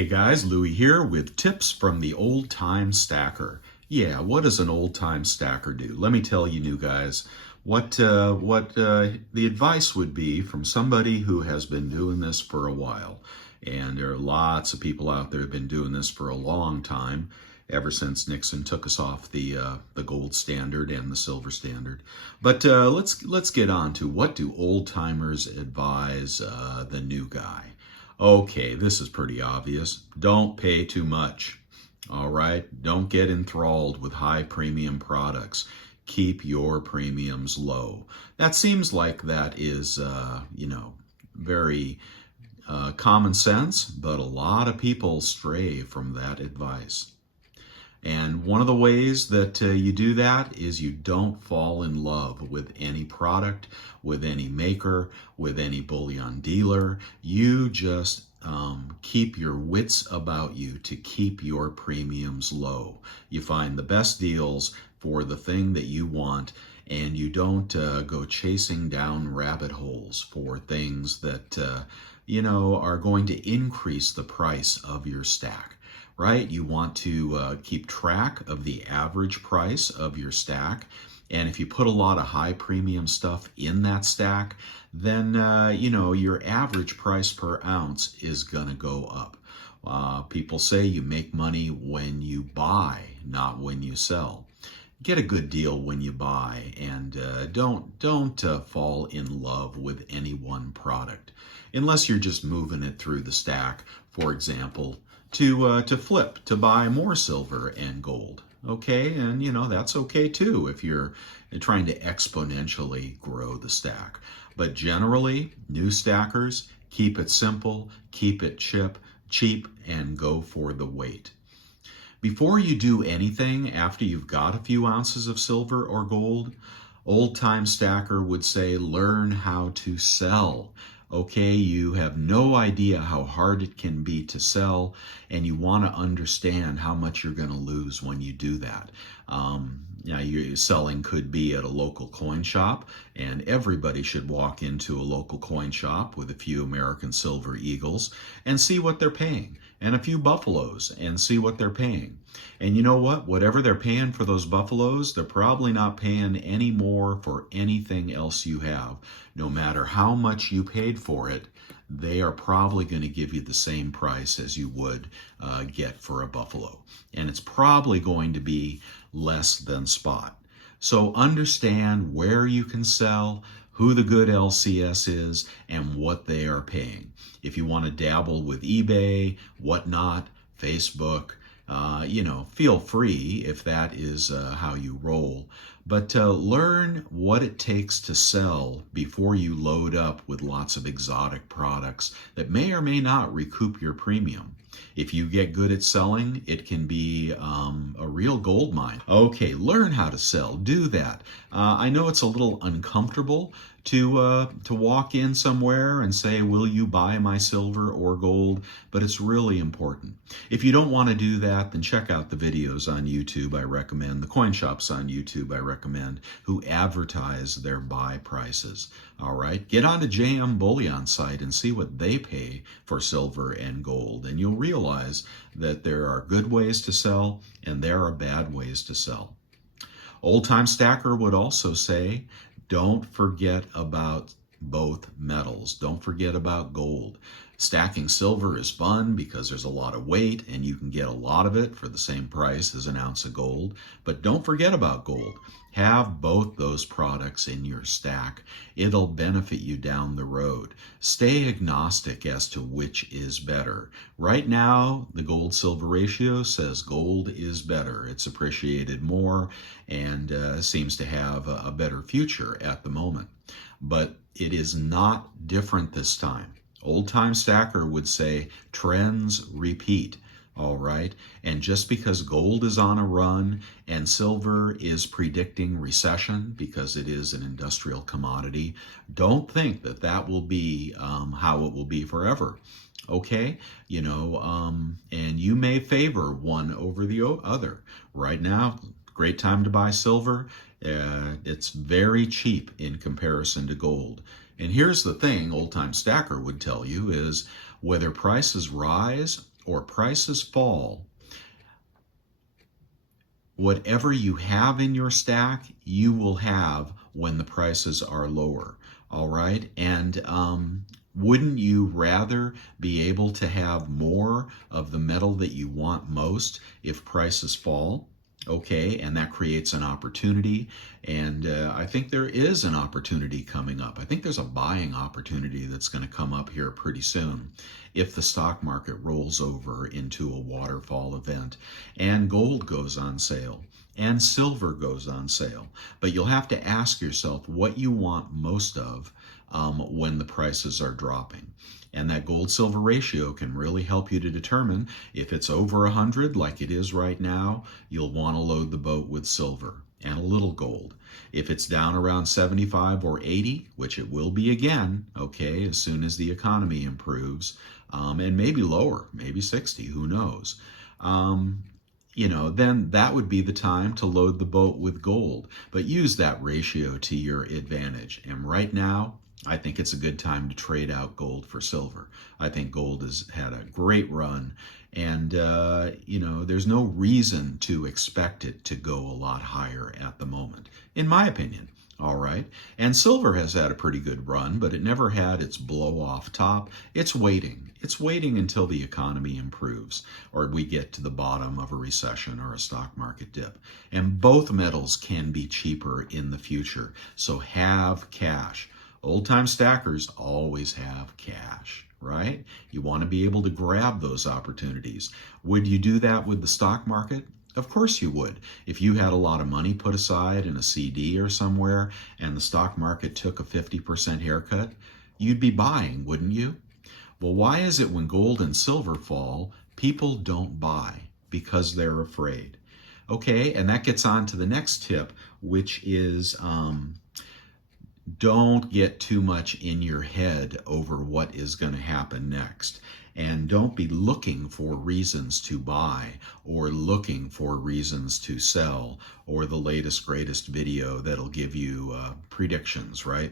Hey guys, Louie here with tips from the Old Time Stacker. Yeah, what does an old time stacker do? Let me tell you, new guys, what the advice would be from somebody who has been doing this for a while. And there are lots of people out there who have been doing this for a long time, ever since Nixon took us off the gold standard and the silver standard. But let's get on to what do old timers advise the new guy. Okay, this is pretty obvious. Don't pay too much. All right, don't get enthralled with high premium products. Keep your premiums low. That seems like that is, very common sense, but a lot of people stray from that advice. And one of the ways that you do that is you don't fall in love with any product, with any maker, with any bullion dealer. You just keep your wits about you to keep your premiums low. You find the best deals for the thing that you want, and you don't go chasing down rabbit holes for things that are going to increase the price of your stack. Right? You want to keep track of the average price of your stack. And if you put a lot of high premium stuff in that stack, then, your average price per ounce is going to go up. People say you make money when you buy, not when you sell. Get a good deal when you buy, and don't fall in love with any one product, unless you're just moving it through the stack, for example, to flip, to buy more silver and gold. Okay, and that's okay too if you're trying to exponentially grow the stack. But generally, new stackers, keep it simple, keep it cheap, and go for the weight. Before you do anything after you've got a few ounces of silver or gold, old time stacker would say learn how to sell. Okay, you have no idea how hard it can be to sell, and you want to understand how much you're going to lose when you do that. Your selling could be at a local coin shop, and everybody should walk into a local coin shop with a few American Silver Eagles and see what they're paying, and a few Buffaloes and see what they're paying. And you know what? Whatever they're paying for those Buffaloes, they're probably not paying any more for anything else you have. No matter how much you paid for it, they are probably going to give you the same price as you would get for a Buffalo. And it's probably going to be less than spot. So understand where you can sell, who the good LCS is, and what they are paying. If you want to dabble with eBay, whatnot, Facebook, feel free if that is how you roll. But learn what it takes to sell before you load up with lots of exotic products that may or may not recoup your premium. If you get good at selling, it can be a real gold mine. Okay, learn how to sell. Do that. I know it's a little uncomfortable to walk in somewhere and say, will you buy my silver or gold? But it's really important. If you don't want to do that, then check out the videos on YouTube I recommend, the coin shops on YouTube I recommend, who advertise their buy prices. All right, get on to JM Bullion site and see what they pay for silver and gold, and you'll realize that there are good ways to sell and there are bad ways to sell. Old Time Stacker would also say, don't forget about both metals. Don't forget about gold. Stacking silver is fun because there's a lot of weight and you can get a lot of it for the same price as an ounce of gold. But don't forget about gold. Have both those products in your stack. It'll benefit you down the road. Stay agnostic as to which is better. Right now, the gold-silver ratio says gold is better. It's appreciated more and seems to have a better future at the moment. But it is not different this time. Old Time Stacker would say trends repeat. All right. And just because gold is on a run and silver is predicting recession because it is an industrial commodity, don't think that that will be how it will be forever. Okay. And you may favor one over the other. Right now, great time to buy silver. It's very cheap in comparison to gold. And here's the thing Old Time Stacker would tell you is whether prices rise or prices fall, whatever you have in your stack, you will have when the prices are lower. All right. And wouldn't you rather be able to have more of the metal that you want most if prices fall? Okay, and that creates an opportunity. And I think there is an opportunity coming up. I think there's a buying opportunity that's going to come up here pretty soon if the stock market rolls over into a waterfall event and gold goes on sale and silver goes on sale. But you'll have to ask yourself what you want most of when the prices are dropping. And that gold-silver ratio can really help you to determine if it's over 100 like it is right now, you'll want to load the boat with silver and a little gold. If it's down around 75 or 80, which it will be again, okay, as soon as the economy improves, and maybe lower, maybe 60, who knows, then that would be the time to load the boat with gold. But use that ratio to your advantage. And right now, I think it's a good time to trade out gold for silver. I think gold has had a great run, and there's no reason to expect it to go a lot higher at the moment, in my opinion. All right. And silver has had a pretty good run, but it never had its blow off top. It's waiting. It's waiting until the economy improves or we get to the bottom of a recession or a stock market dip. And both metals can be cheaper in the future. So have cash. Old-time stackers always have cash, right? You want to be able to grab those opportunities. Would you do that with the stock market? Of course you would. If you had a lot of money put aside in a CD or somewhere and the stock market took a 50% haircut, you'd be buying, wouldn't you? Well, why is it when gold and silver fall, people don't buy? Because they're afraid. Okay, and that gets on to the next tip, which is don't get too much in your head over what is going to happen next. And don't be looking for reasons to buy or looking for reasons to sell or the latest, greatest video that'll give you predictions, right?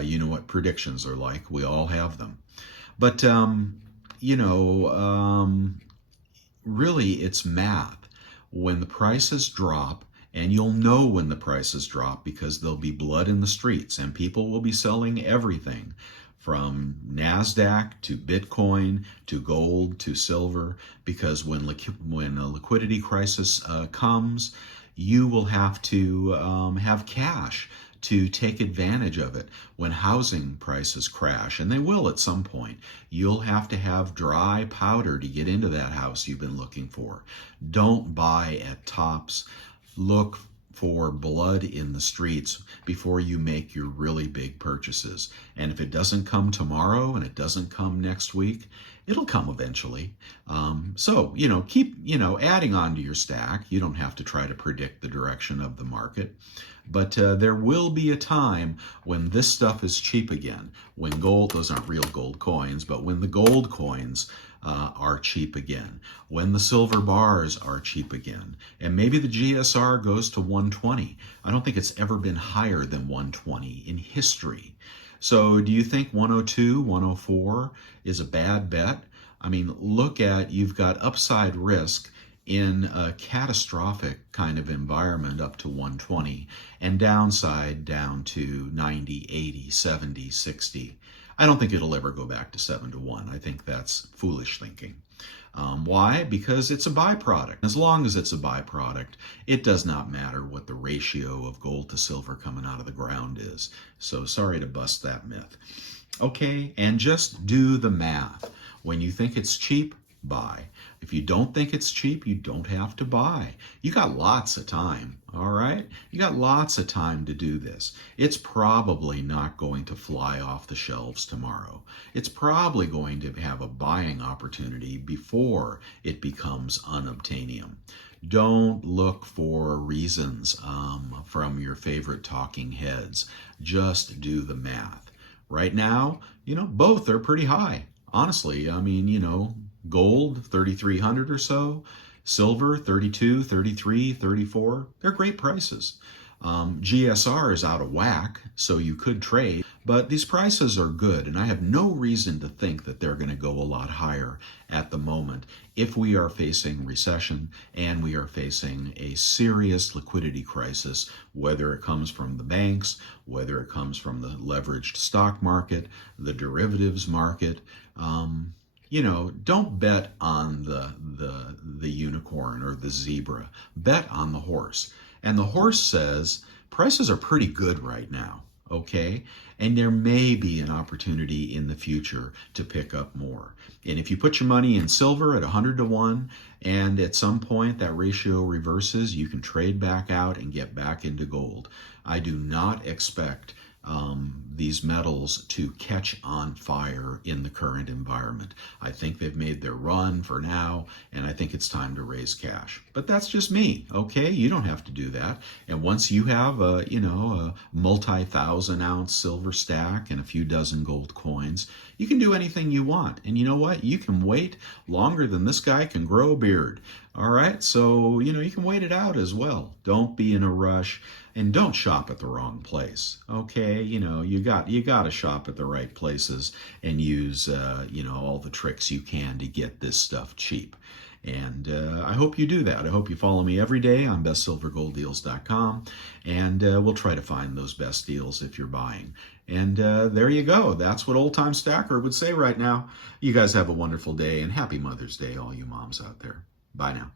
You know what predictions are like. We all have them. But, really, it's math. When the prices drop, and you'll know when the prices drop because there'll be blood in the streets and people will be selling everything from NASDAQ to Bitcoin to gold to silver, because when a liquidity crisis comes, you will have to have cash to take advantage of it. When housing prices crash, and they will at some point, you'll have to have dry powder to get into that house you've been looking for. Don't buy at tops. Look for blood in the streets before you make your really big purchases. And if it doesn't come tomorrow and it doesn't come next week, it'll come eventually. Keep, adding on to your stack. You don't have to try to predict the direction of the market. But there will be a time when this stuff is cheap again, when gold, those aren't real gold coins, but when the gold coins are cheap again, when the silver bars are cheap again, and maybe the GSR goes to 120. I don't think it's ever been higher than 120 in history. So do you think 102, 104 is a bad bet? I mean, you've got upside risk in a catastrophic kind of environment up to 120 and downside down to 90, 80, 70, 60. I don't think it'll ever go back to 7-1. I think that's foolish thinking. Why? Because it's a byproduct. As long as it's a byproduct, it does not matter what the ratio of gold to silver coming out of the ground is. So sorry to bust that myth. Okay, and just do the math. When you think it's cheap, buy. If you don't think it's cheap, you don't have to buy. You got lots of time, all right? You got lots of time to do this. It's probably not going to fly off the shelves tomorrow. It's probably going to have a buying opportunity before it becomes unobtainium. Don't look for reasons from your favorite talking heads. Just do the math. Right now, both are pretty high. Honestly, gold 3,300 or so, silver 32, 33, 34. They're great prices. GSR is out of whack, so you could trade, but these prices are good, and I have no reason to think that they're going to go a lot higher at the moment if we are facing recession and we are facing a serious liquidity crisis, whether it comes from the banks, whether it comes from the leveraged stock market, the derivatives market. Don't bet on the unicorn or the zebra. Bet on the horse. And the horse says prices are pretty good right now, okay? And there may be an opportunity in the future to pick up more. And if you put your money in silver at 100 to 1, and at some point that ratio reverses, you can trade back out and get back into gold. I do not expect these metals to catch on fire in the current environment. I think they've made their run for now, and I think it's time to raise cash. But that's just me, okay? You don't have to do that. And once you have a multi-thousand ounce silver stack and a few dozen gold coins, you can do anything you want. And you know what? You can wait longer than this guy can grow a beard. All right, so you can wait it out as well. Don't be in a rush, and don't shop at the wrong place. Okay, you got to shop at the right places and use all the tricks you can to get this stuff cheap. And I hope you do that. I hope you follow me every day on bestsilvergolddeals.com, and we'll try to find those best deals if you're buying. And there you go. That's what Old Time Stacker would say right now. You guys have a wonderful day, and happy Mother's Day, all you moms out there. Bye now.